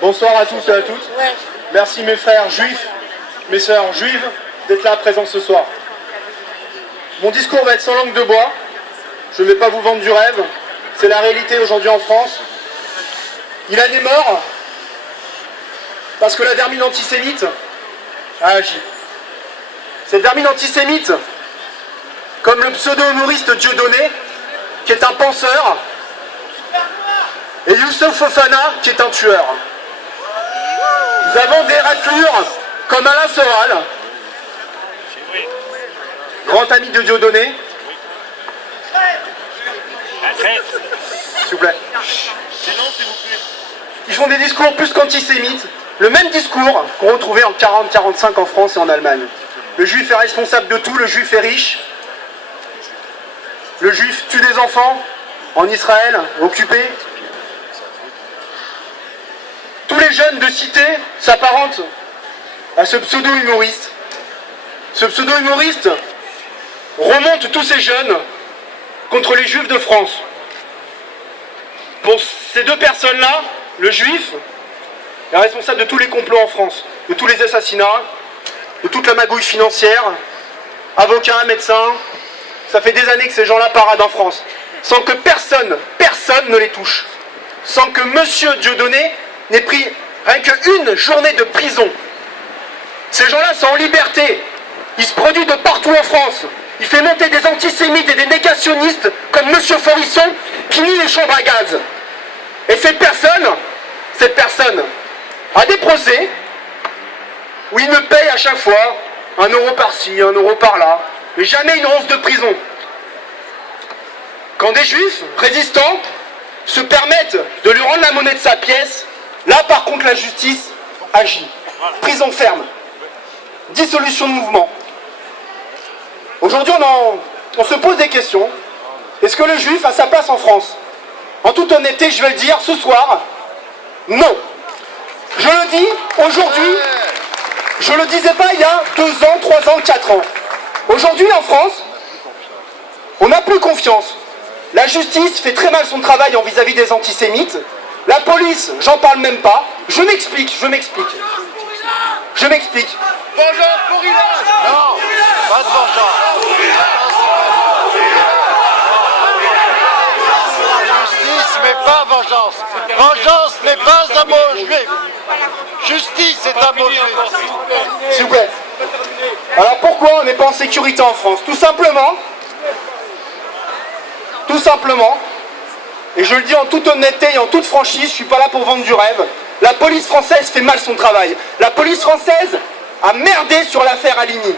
Bonsoir à tous et à toutes. Merci mes frères juifs, mes sœurs juives, d'être là présents ce soir. Mon discours va être sans langue de bois. Je ne vais pas vous vendre du rêve. C'est la réalité aujourd'hui en France. Ilan est mort parce que la vermine antisémite a agi. Cette vermine antisémite, comme le pseudo-humoriste Dieudonné, qui est un penseur, et Youssef Fofana, qui est un tueur. Nous avons des raclures comme Alain Soral, grand ami de Dieudonné. S'il vous plaît. Ils font des discours plus qu'antisémites, le même discours qu'on retrouvait en 40-45 en France et en Allemagne. Le juif est responsable de tout, le juif est riche. Le juif tue des enfants en Israël, occupé. Tous les jeunes de cité s'apparentent à ce pseudo-humoriste. Ce pseudo-humoriste remonte tous ces jeunes contre les juifs de France. Pour ces deux personnes-là, le juif est responsable de tous les complots en France, de tous les assassinats, de toute la magouille financière, avocats, médecins. Ça fait des années que ces gens-là paradent en France, sans que personne ne les touche. Sans que Monsieur Dieudonné n'ait pris rien qu'une journée de prison. Ces gens-là sont en liberté. Ils se produisent de partout en France. Il fait monter des antisémites et des négationnistes comme Monsieur Forisson qui nie les chambres à gaz. Et cette personne a des procès où il me paye à chaque fois 1 euro par-ci, 1 euro par-là, mais jamais une once de prison. Quand des juifs résistants se permettent de lui rendre la monnaie de sa pièce, là par contre la justice agit. Prison ferme. Dissolution de mouvement. Aujourd'hui on se pose des questions. Est-ce que le juif a sa place en France? En toute honnêteté, je vais le dire ce soir, non. Je le dis aujourd'hui, je ne le disais pas il y a 2 ans, 3 ans, 4 ans. Aujourd'hui en France, on n'a plus confiance. La justice fait très mal son travail en vis-à-vis des antisémites. La police, j'en parle même pas. Je m'explique. Vengeance pour Ilan. Non, pas de vengeance. Justice, mais pas vengeance. Vengeance n'est pas un mot juif. Justice est un mot juif. S'il vous plaît. Alors pourquoi on n'est pas en sécurité en France? Tout simplement, et je le dis en toute honnêteté et en toute franchise, je ne suis pas là pour vendre du rêve, la police française fait mal son travail. La police française a merdé sur l'affaire Halimi.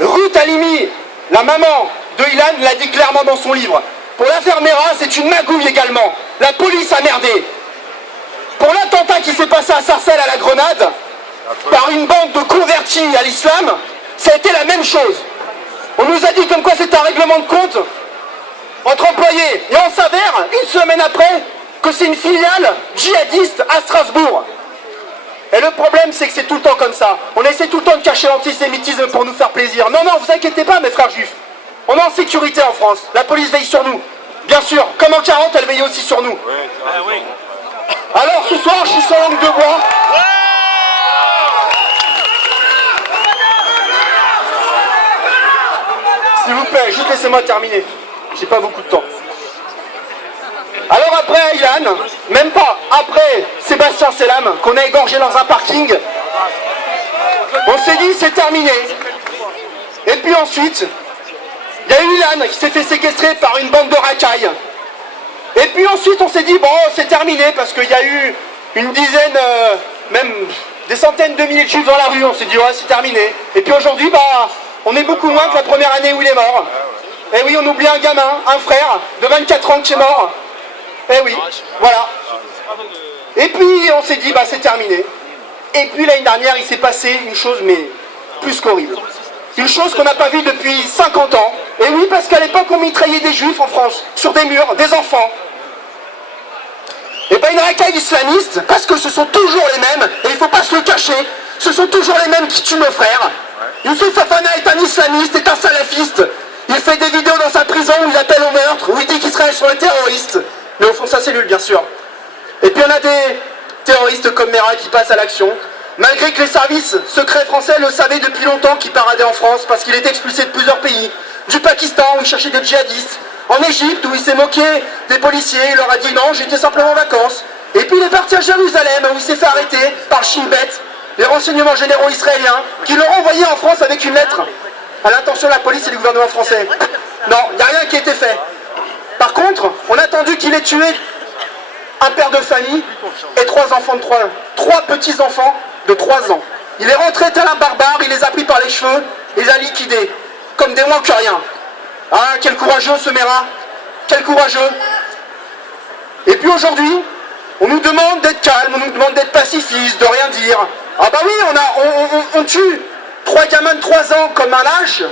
Ruth Halimi, la maman de Ilan, l'a dit clairement dans son livre. Pour l'affaire Mera, c'est une magouille également. La police a merdé. Pour l'attentat qui s'est passé à Sarcelles à la Grenade, par une bande de convertis à l'islam, ça a été la même chose. On nous a dit comme quoi c'était un règlement de compte entre employés. Et on s'avère, une semaine après, que c'est une filiale djihadiste à Strasbourg. Et le problème, c'est que c'est tout le temps comme ça. On essaie tout le temps de cacher l'antisémitisme pour nous faire plaisir. Non, vous inquiétez pas, mes frères juifs. On est en sécurité en France. La police veille sur nous. Bien sûr, comme en 40, elle veille aussi sur nous. Alors, ce soir, je suis sans langue de bois. S'il vous plaît, juste laissez-moi terminer. J'ai pas beaucoup de temps. Alors après Ilan, même pas, après Sébastien Selam, qu'on a égorgé dans un parking, on s'est dit c'est terminé. Et puis ensuite, il y a eu Ilan qui s'est fait séquestrer par une bande de racailles. Et puis ensuite on s'est dit bon c'est terminé parce qu'il y a eu une dizaine, même des centaines de milliers de juifs dans la rue, on s'est dit ouais c'est terminé. Et puis aujourd'hui on est beaucoup moins que la première année où il est mort. Et oui, on oublie un gamin, un frère de 24 ans qui est mort. Eh oui, voilà. Et puis on s'est dit c'est terminé. Et puis l'année dernière il s'est passé une chose mais plus qu'horrible. Une chose qu'on n'a pas vue depuis 50 ans. Et oui, parce qu'à l'époque on mitraillait des juifs en France, sur des murs, des enfants. Et une racaille islamiste, parce que ce sont toujours les mêmes, et il ne faut pas se le cacher, ce sont toujours les mêmes qui tuent nos frères. Youssef Fofana est un islamiste, est un salafiste. Il fait des vidéos dans sa prison où il appelle au meurtre, où il dit qu'Israël sont les terroristes. Mais au fond de sa cellule, bien sûr. Et puis on a terroriste comme Mera qui passe à l'action, malgré que les services secrets français le savaient depuis longtemps qu'il paradait en France parce qu'il était expulsé de plusieurs pays, du Pakistan où il cherchait des djihadistes, en Égypte où il s'est moqué des policiers, il leur a dit non, j'étais simplement en vacances, et puis il est parti à Jérusalem où il s'est fait arrêter par Shin Bet, les renseignements généraux israéliens, qui l'ont envoyé en France avec une lettre à l'intention de la police et du gouvernement français. Non, il n'y a rien qui a été fait. Par contre, on a attendu qu'il ait tué un père de famille et trois petits-enfants de 3 ans. Il est rentré tel un barbare, il les a pris par les cheveux et les a liquidés, comme des moins que rien. Ah, quel courageux ce Mera, quel courageux. Et puis aujourd'hui, on nous demande d'être calme, on nous demande d'être pacifiste, de rien dire. Ah bah oui, on tue 3 gamins de 3 ans comme un lâche,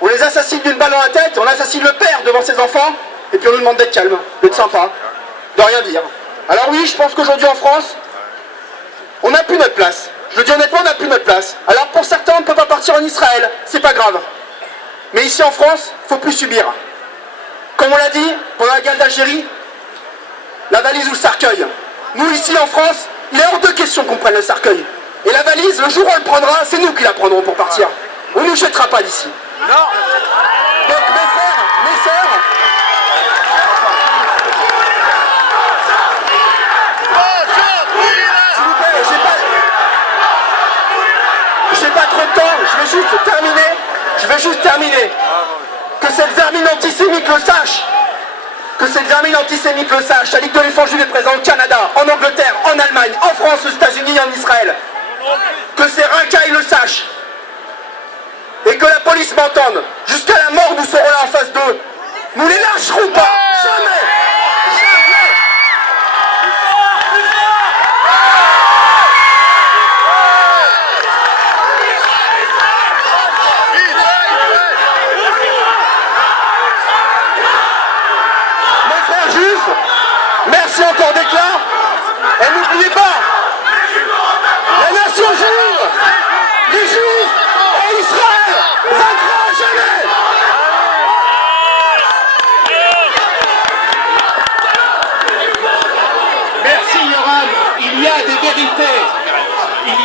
on les assassine d'une balle dans la tête, on assassine le père devant ses enfants, et puis on nous demande d'être calme, d'être sympa, de rien dire. Alors oui, je pense qu'aujourd'hui en France, on n'a plus notre place. Je le dis honnêtement, on n'a plus notre place. Alors pour certains, on ne peut pas partir en Israël, c'est pas grave. Mais ici en France, il ne faut plus subir. Comme on l'a dit, pendant la guerre d'Algérie, la valise ou le cercueil. Nous ici en France, il est hors de question qu'on prenne le cercueil. Et la valise, le jour où on le prendra, c'est nous qui la prendrons pour partir. On ne nous jettera pas d'ici. Non. Donc mes frères, mes sœurs, s'il vous plaît, j'ai pas trop de temps, je vais juste terminer. Que cette vermine antisémite le sache. Que cette vermine antisémite le sache. La Ligue de défense juive est présente au Canada, en Angleterre, en Allemagne, en France, aux États-Unis et en Israël. Que ces racailles le sachent. Et que la police m'entende. Jusqu'à la mort, nous serons là en face d'eux. Nous les lâcherons pas. Jamais. Jamais. Mes frères juifs, merci encore d'être là.